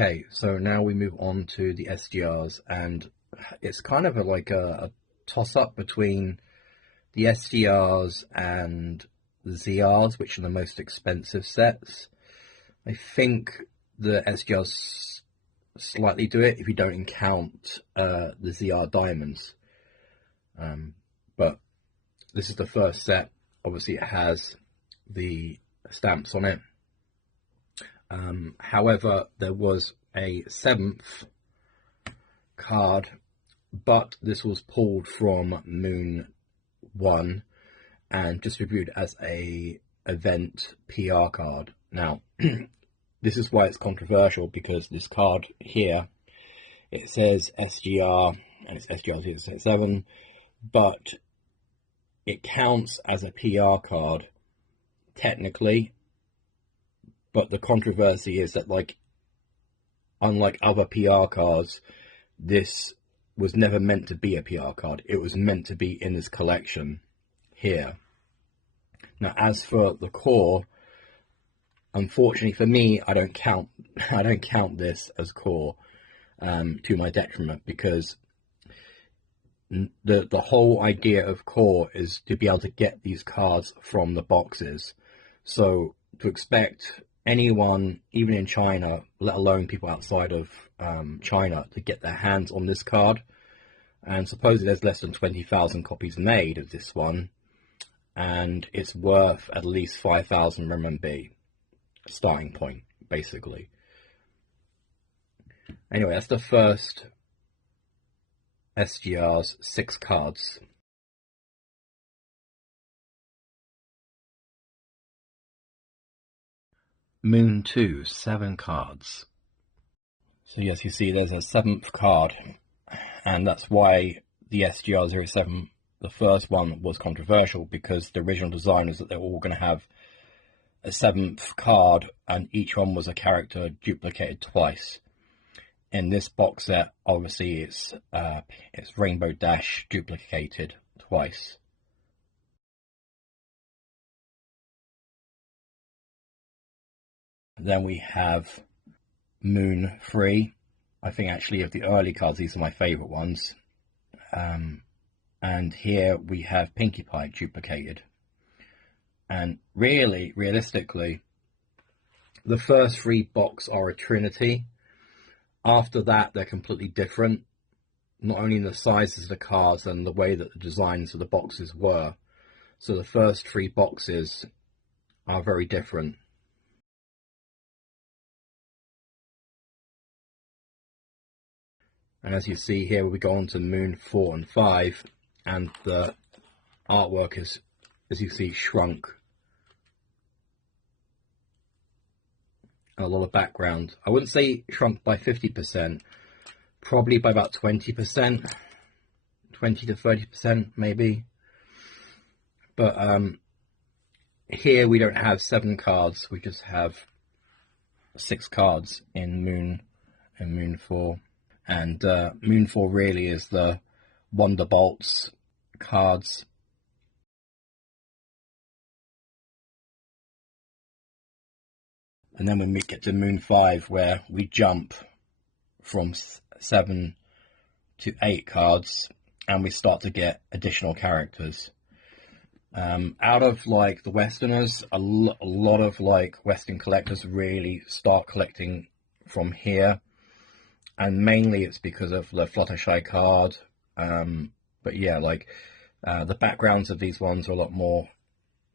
Okay, so now we move on to the SGRs, and it's kind of a toss-up between the SGRs and the ZRs, which are the most expensive sets. I think the SGRs slightly do it if you don't count the ZR diamonds. But this is the first set. Obviously, it has the stamps on it. However, there was a 7th card, but this was pulled from Moon 1 and distributed as a event PR card. Now, this is why it's controversial, because this card here, it says SGR, and it's SGR 007, but it counts as a PR card, technically. But the controversy is that, like, unlike other PR cards, this was never meant to be a PR card. It was meant to be in this collection here. Now, as for the core, unfortunately for me, I don't count this as core, to my detriment, because the whole idea of core is to be able to get these cards from the boxes. So to expect anyone, even in China, let alone people outside of China, to get their hands on this card, and supposedly there's less than 20,000 copies made of this one, and it's worth at least 5,000 RMB starting point, basically. Anyway, that's the first SGR's 6 cards. Moon 2, 7 cards. So yes, you see there's a 7th card, and that's why the SGR 07, the first one, was controversial, because the original design was that they were all going to have a 7th card, and each one was a character duplicated twice. In this box set, obviously it's Rainbow Dash duplicated twice. Then we have Moon 3. I think actually of the early cards, these are my favourite ones. And here we have Pinkie Pie duplicated. And really, realistically, the first 3 boxes are a trinity. After that, they're completely different, not only in the sizes of the cards and the way that the designs of the boxes were. So the first 3 boxes are very different. And as you see here, we go on to Moon 4 and 5, and the artwork is, as you see, shrunk. A lot of background. I wouldn't say shrunk by 50%, probably by about 20%, 20 to 30% maybe. But here we don't have 7 cards, we just have 6 cards in Moon 4. And Moon 4 really is the Wonderbolts cards. And then when we get to Moon 5, where we jump from 7 to 8 cards, and we start to get additional characters. Out of like the Westerners, a lot of like Western collectors really start collecting from here, and mainly it's because of the Fluttershy card. But yeah, like the backgrounds of these ones are a lot more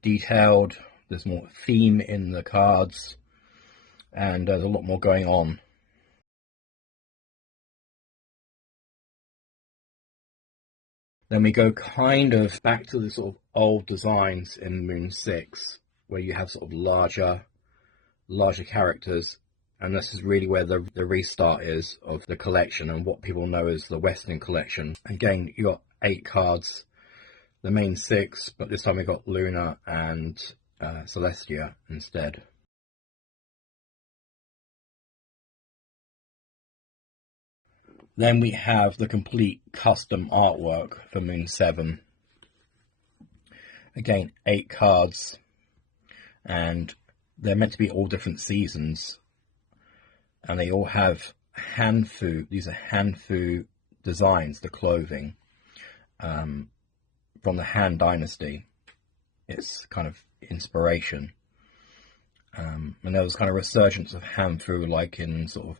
detailed. There's more theme in the cards, and there's a lot more going on. Then we go kind of back to the sort of old designs in Moon 6, where you have sort of larger characters, and this is really where the restart is of the collection and what people know as the Western collection. Again, you got 8 cards, the main 6, but this time we got Luna and Celestia instead. Then we have the complete custom artwork for Moon 7. Again, 8 cards, and they're meant to be all different seasons. and they all have HeiManTou. These are HeiManTou designs, the clothing, from the Han Dynasty. It's kind of inspiration. And there was kind of resurgence of HeiManTou like in sort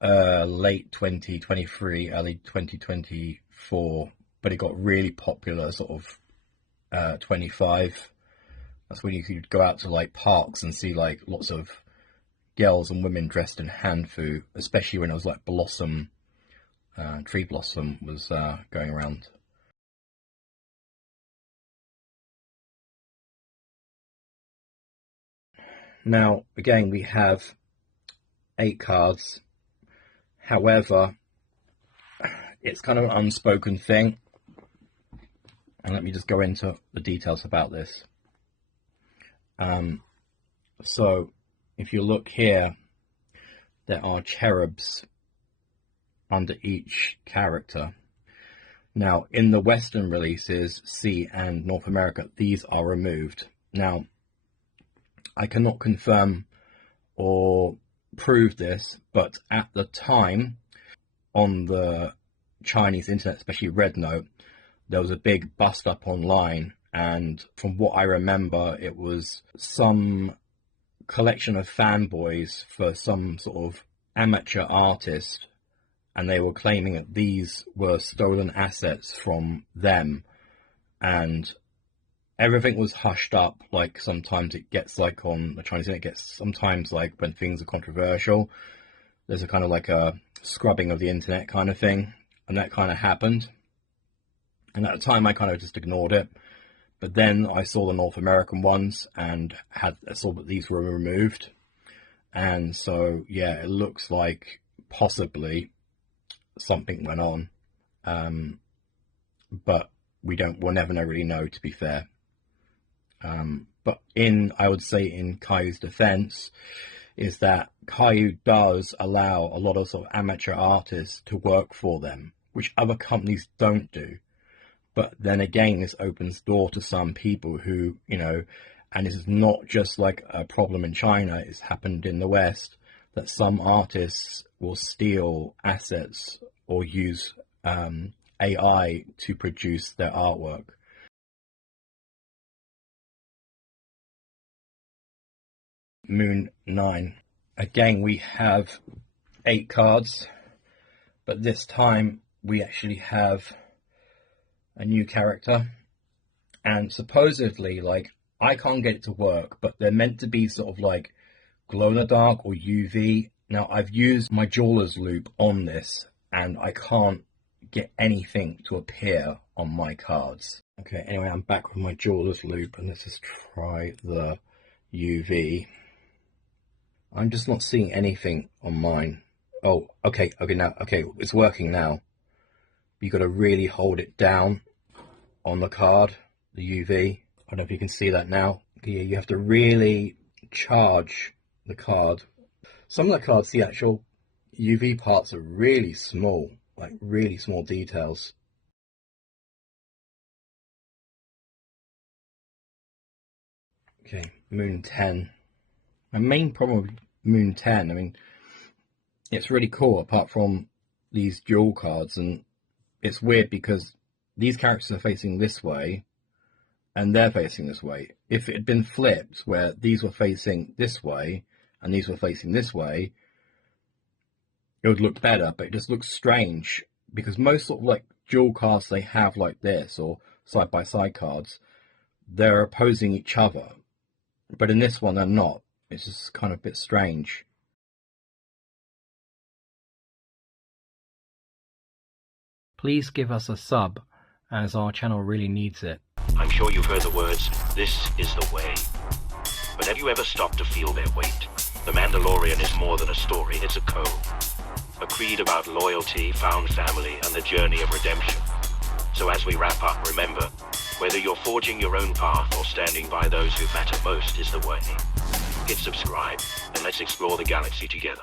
of late 2023, early 2024, but it got really popular sort of 25. That's when you could go out to like parks and see like lots of girls and women dressed in HeiManTou, especially when it was like blossom, tree blossom was going around. Now, again, we have 8 cards. However, it's kind of an unspoken thing. And let me just go into the details about this. So, if you look here, there are cherubs under each character. Now, in the Western releases, C and North America, these are removed. Now, I cannot confirm or prove this, but at the time, on the Chinese internet, especially Red Note, there was a big bust up online, and from what I remember, it was some collection of fanboys for some sort of amateur artist, and they were claiming that these were stolen assets from them, and everything was hushed up. Like sometimes it gets like on the Chinese internet, it gets sometimes like when things are controversial, there's a kind of like a scrubbing of the internet kind of thing, and that kind of happened. And at the time I kind of just ignored it, but then I saw the North American ones and I saw that these were removed, and so yeah, it looks like possibly something went on, but we'll never really know, to be fair. But I would say in Kayou's defense, is that Kayou does allow a lot of sort of amateur artists to work for them, which other companies don't do. But then again, this opens door to some people who, you know, and this is not just like a problem in China, it's happened in the West, that some artists will steal assets or use AI to produce their artwork. Moon 9. Again, we have 8 cards, but this time we actually have a new character, and supposedly, like, I can't get it to work, but they're meant to be sort of like glow in the dark or UV. Now, I've used my jeweler's loop on this, and I can't get anything to appear on my cards. Okay, anyway, I'm back with my jeweler's loop, and let's just try the UV. I'm just not seeing anything on mine. Oh, okay, it's working now. You got to really hold it down on the card, the UV. I don't know if you can see that now. Yeah, you have to really charge the card. Some of the cards, the actual UV parts are really small, like really small details. Okay, Moon 10. My main problem with Moon 10, I mean, it's really cool apart from these dual cards, and it's weird because these characters are facing this way and they're facing this way. If it had been flipped, where these were facing this way and these were facing this way, it would look better, but it just looks strange because most sort of like dual cards they have like this, or side-by-side cards, they're opposing each other. But in this one, they're not. It's just kind of a bit strange. Please give us a sub, as our channel really needs it. I'm sure you've heard the words, "This is the way." But have you ever stopped to feel their weight? The Mandalorian is more than a story, it's a code. A creed about loyalty, found family, and the journey of redemption. So as we wrap up, remember, whether you're forging your own path or standing by those who matter most is the way. Hit subscribe, and let's explore the galaxy together.